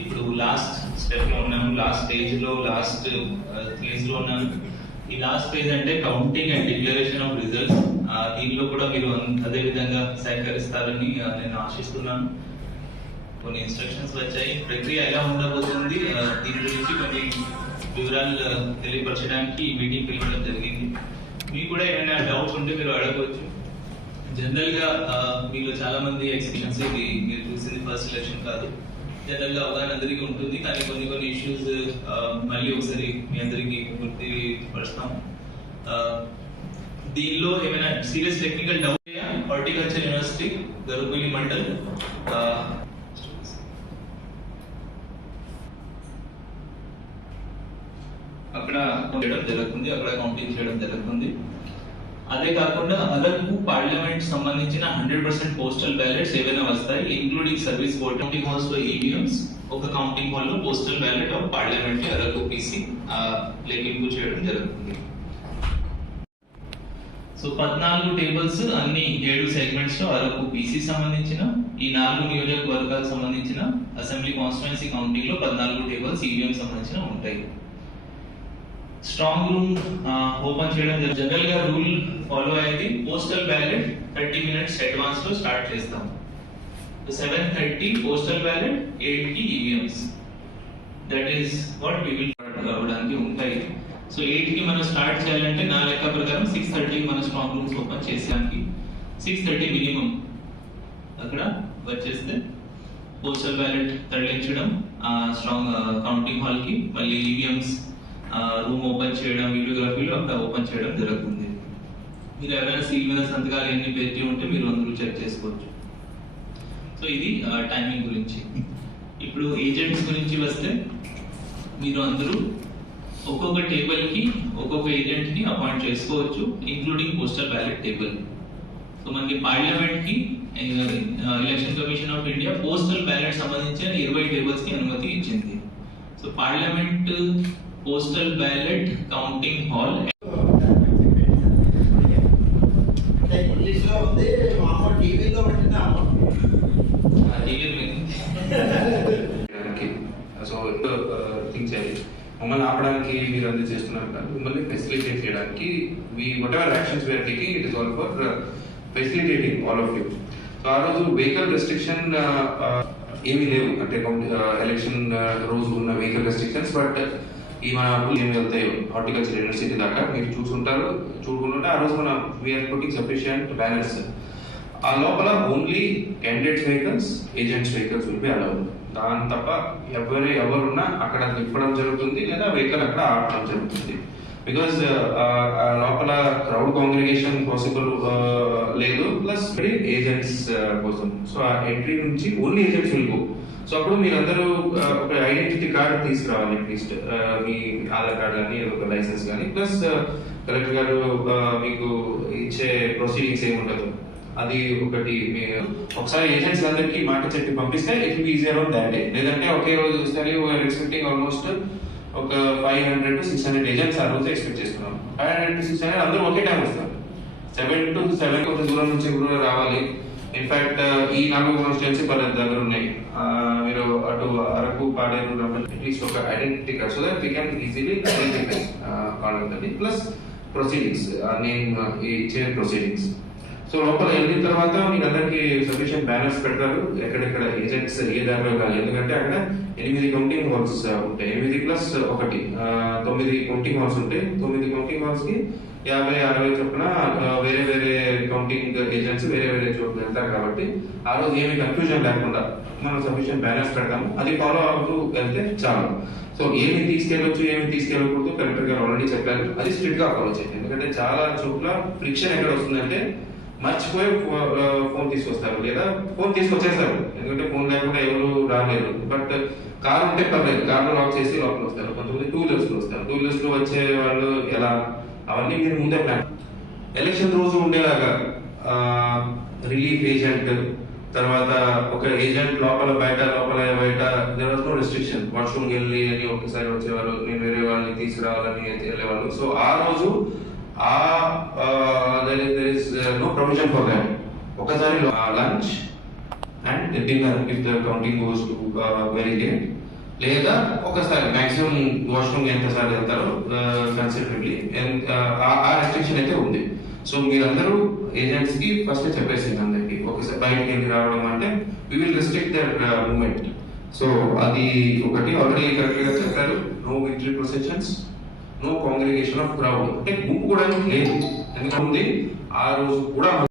ఇప్పుడు last step లో ఉన్నాము, లాస్ట్ స్టేజ్ లో, లాస్ట్ ఫేజ్ లో ఉన్నాము. ఈ లాస్ట్ ఫేజ్ అంటే counting and declaration of results. దీనిలో కూడా మీరు అదే విధంగా సహకరిస్తారని నేను ఆశిస్తున్నాను. కొన్ని ఇన్స్ట్రక్షన్స్ వచ్చాయి, ప్రక్రియ ఎలా ఉండబోతుంది దీని గురించి కొన్ని వివరాలు తెలియపరచడానికి ఈ మీటింగ్ పిలవడం జరిగింది. మీకు కూడా ఏమైనా డౌట్స్ ఉంటే మీరు అడగవచ్చు. జనరల్ గా మీలో చాలా మంది ఎక్స్పీరియన్స్, ఇది మీరు చూసింది ఫస్ట్ ఎలక్షన్ కాదు, జనరల్ గా అవగాహన అందరికీ ఉంటుంది, కానీ కొన్ని ఇష్యూస్ మళ్ళీ ఒకసారి మీ అందరికీ గుర్తు పరుస్తాం. దీనిలో ఏమైనా serious technical doubt? Horticulture university గరుకులి మండల్ అక్కడ చేయడం జరుగుతుంది, అక్కడ కౌంటింగ్ చేయడం జరుగుతుంది. అదే కాకుండా అదర్కు పార్లమెంట్ సంబంధించిన 100% పోస్టల్ బ్యాలెట్స్ ఏవైనా వస్తాయి, including service board counting halls లో ఈవీఎంస్, ఒక కౌంటింగ్ హాల్ లో పోస్టల్ బ్యాలెట్ ఆఫ్ పార్లమెంట్ అదర్కు పీసీ లెక్కింపు చేయడం జరుగుతుంది. సో 14 టేబుల్స్ అన్ని 7 సెగ్మెంట్స్ లో అరకు పీసీ సంబంధించిన, ఈ 4 నియోజకవర్గాలకు సంబంధించిన అసెంబ్లీ కాన్స్టిట్యుయెన్సీ కౌంటింగ్ లో 14 టేబుల్స్ ఈవీఎం సంబంధించిన ఉంటాయి. స్ట్రాంగ్ రూమ్ ఓపెన్ చేయడం జనరల్ గా రూల్ ఫాలో అయ్యేది. పోస్టల్ బ్యాలెట్ 30 minutes అడ్వాన్స్ లో స్టార్ట్ చేస్తాం. 7:30 పోస్టల్ బ్యాలెట్, 8 కి EVMs. That is what we will అవ్వడానికి ఉంటాయి. సో 8 కి మనం స్టార్ట్ చేయాలంటే నా లెక్క ప్రకారం 6:30 మన స్ట్రాంగ్ రూమ్స్ ఓపెన్ చేసానికి 6:30 మినిమం అక్కడ వచ్చేస్తే పోస్టల్ బ్యాలెట్ తరలించడం స్ట్రాంగ్ కౌంటింగ్ హాల్ కి, మళ్ళీ ఈవీఎంస్ రూమ్ ఓపెన్ చేయడం, వీడియోగ్రఫీలో అక్కడ ఓపెన్ చేయడం జరుగుతుంది. మీరు ఎవరైనా సీల్ మీద సంతకాలు ఎన్ని పెట్టి ఉంటే మీరు అందరూ చెక్ చేసుకోవచ్చు. సో ఇది టైమింగ్ గురించి. ఇప్పుడు ఏజెంట్స్ గురించి వస్తే, మీరు అందరూ ఒక్కొక్క టేబుల్ కి ఒక్కొక్క ఏజెంట్ ని అపాయింట్ చేసుకోవచ్చు, including postal ballot table. So మనకి పార్లమెంట్ కి election commission of India postal ballot సంబంధించిన 20 టేబుల్స్ కి అనుమతి ఇచ్చింది. So parliament postal ballot counting hall so things అది మమ్మల్ని ఆపడానికి మీరు అందరూ చేస్తున్నారు కదా, మిమ్మల్ని ఫెసిలిటేట్ చేయడానికి whatever actions we're taking, it is all for facilitating all of you. So ఆ రోజు వెహికల్ రెస్ట్రిక్షన్ ఏమీ లేవు, అంటే ఎలక్షన్ రోజు ఉన్న వెహికల్ రెస్ట్రిక్షన్స్. బట్ ఈ మన ఏమి వెళ్తాయో హార్టికల్చర్ యూనివర్సిటీ దాకా మీరు చూసుకుంటుంటే ఆ రోజు మనం వీఆర్ పుట్టింగ్ సఫిషియంట్ బ్యానర్స్. ఆ లోపల only candidates vehicles, agents vehicles will be allowed. దాని తప్ప ఎవరున్నా అక్కడ తిప్పడం జరుగుతుంది, లేదా వెహికల్ అక్కడ ఆపడం జరుగుతుంది. బికాస్ లోపల క్రౌడ్ కాంగ్రిగేషన్ పాసిబుల్ లేదు, ప్లస్ ఏజెంట్స్ కోసం. సో ఆ ఎంట్రీ నుంచి only agents will go. So అప్పుడు మీరందరూ ఒక ఐడెంటిటీ కార్డు తీసుకురావాలి, అట్లీస్ట్ మీ ఆధార్ కార్డు కానీ ఒక లైసెన్స్ కానీ, ప్లస్ కలెక్టర్ గారు మీకు ఇచ్చే ప్రొసీడింగ్స్ ఏమి ఉండదు, అది ఒకటి. ఒకసారి ఏజెంట్స్ అందరికి మాట చెప్పి పంపిస్తే it will be easier on that day. లేదంటే ఒకే రోజు చూస్తే వీఆర్ ఎక్స్పెక్టింగ్ ఆల్మోస్ట్ ఒక 500 to 600 ఏజెంట్స్ ఆ రోజు ఎక్స్పెక్ట్ చేస్తున్నాం. 500 to 600 అందరూ ఒకే టైం వస్తారు. 7 to 7 కొంత దూరం నుంచి కూడా రావాలి. ఇన్ఫాక్ట్ ఈ 4 కాన్స్టిట్యుయెన్సీ పల్లెల దగ్గర ఉన్నాయి. మీరు అటు అరకు, పాడేరు, అట్లీస్ట్ ఒక identity card, so that we can easily identify కావాలి. ప్లస్ ప్రొసీడింగ్స్, నేమ్ ఇచ్చే ప్రొసీడింగ్స్. సో లోపల వెళ్ళిన తర్వాత మీకు అందరికి సఫిషియెంట్ బ్యానర్స్ పెడతారు ఎక్కడెక్కడ ఏజెంట్స్ ఏ దారిలో కాదు. ఎందుకంటే అక్కడ 8 కౌంటింగ్ హాల్స్ ఉంటాయి, 8+1 9 కౌంటింగ్ హాల్స్ ఉంటాయి. 9 కౌంటింగ్ హాల్స్ కి 50-60 చొప్పున వేరే కౌంటింగ్ ఏజెంట్స్ వేరే చోట్ల వెళ్తారు. కాబట్టి ఆ రోజు ఏమి కన్ఫ్యూజన్ లేకుండా మనం సఫిషియెంట్ బ్యానర్స్ పెడతాము, అది ఫాలో అవుతూ వెళ్తే చాలు. సో ఏమి తీసుకెళ్ళొచ్చు, ఏమి తీసుకెళ్ళకూడదు కలెక్టర్ గారు ఆల్రెడీ చెప్పారు, అది స్ట్రిక్ట్ గా ఫాలో చేయండి. ఎందుకంటే చాలా చోట్ల ఫ్రిక్షన్ ఎక్కడ వస్తుందంటే మర్చిపోయి ఫోన్ తీసుకొస్తారు, లేదా ఫోన్ తీసుకొచ్చేస్తారు. ఎందుకంటే ఫోన్ లేకుండా ఎవరు రాలేరు. బట్ కార్ ఉంటే పర్లేదు, కార్లో లాక్ చేసి లోపల వస్తారు. కొంతమంది 2 wheelers లో వస్తారు. 2 wheelers లో వచ్చే వాళ్ళు ఎలా, అవన్నీ మీరు ముందే ప్లాన్. ఎలక్షన్ రోజు ఉండేలాగా రిలీఫ్ ఏజెంట్, తర్వాత ఒక ఏజెంట్ లోపల బయట దేర్ వాజ్ నో రెస్ట్రిక్షన్. వాష్రూమ్కి వెళ్ళి అని ఒకసారి వచ్చేవాళ్ళు, నేను వేరే వాళ్ళని తీసుకురావాలని వెళ్ళేవాళ్ళు. సో ఆ రోజు there is no provision for that. ఒకసారి lunch and dinner if the counting goes to very late. లేదా ఒకసారి మాక్సిమం వాష్రూమ్ ఎంతసార్లు వెళ్తారో కన్సిడరబుల్లీ ఆ రెస్ట్రిక్షన్ అయితే ఉంది. సో మీరందరూ ఏజెంట్స్ కి ఫస్ట్ చెప్పేసింది అందరికి, ఒకసారి బయటకి వెళ్ళి రావడం అంటే we will restrict that movement. So అది ఒకటి ఆల్రెడీ కరెక్ట్ గా చెప్పారు. No victory processions, no congregation of crowd, అంటే గుంపు కూడా లేదు. ఎందుకంటే ఆ రోజు కూడా